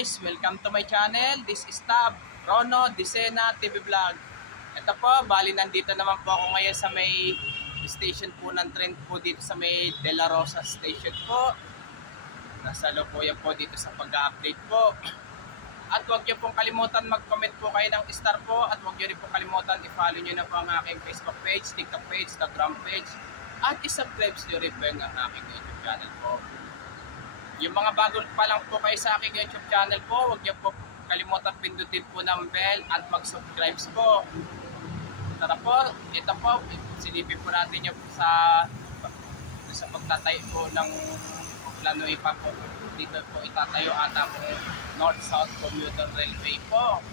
guys, welcome to my channel. This is Tab, Rono Dicena TV Vlog. Ito po, bali nandito naman po ako ngayon sa may station po ng trend po dito sa may De La Rosa Station po. Nasa lukuyan po dito sa pag-update po. At huwag niyo pong kalimutan mag-comment po kayo ng star po. At huwag niyo rin pong kalimutan i-follow niyo na po ang aking Facebook page, TikTok page, Instagram page. At i-subscribe niyo rin po ang aking YouTube channel po. Yung mga bago pa lang po kayo sa aking YouTube channel po, huwag niyo po kalimutan pindutin po ng bell at mag-subscribe po. Tara po, ito po, silipin po natin yung sa pagtatayo po ng Lanoy pa po. Dito po itatayo ata po North-South Commuter Railway po.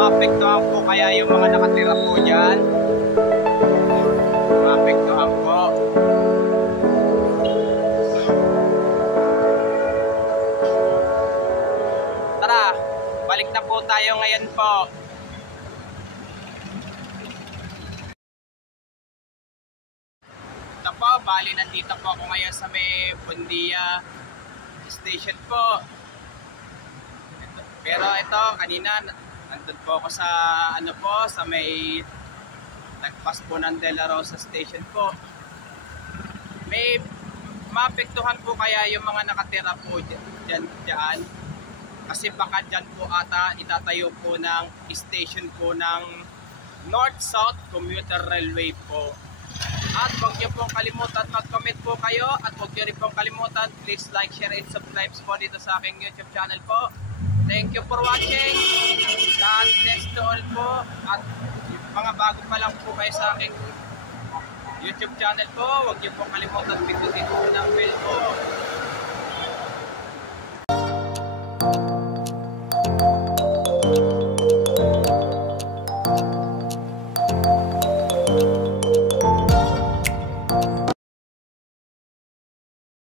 Maapektuhan po kaya yung mga nakatira po dyan. Maapektuhan po. Tara, balik na po tayo ngayon po. Ito po, bali nandito po ako ngayon sa may Buendia Station po. Pero ito, kanina nandun po ako sa sa may nagpas po ng De La Rosa Station po. May maapektuhan po kaya yung mga nakatira po dyan. Kasi baka dyan po ata itatayo po ng station po ng North-South Commuter Railway po. At huwag niyo pong kalimutan mag-comment po kayo. At huwag niyo rin pong kalimutan, please like, share, and subscribe po dito sa aking YouTube channel po. Thank you for watching. God bless to all po. At mga bago pa lang po kayo sa aking YouTube channel po, huwag niyo pong kalimutan pindutin po ng bell po.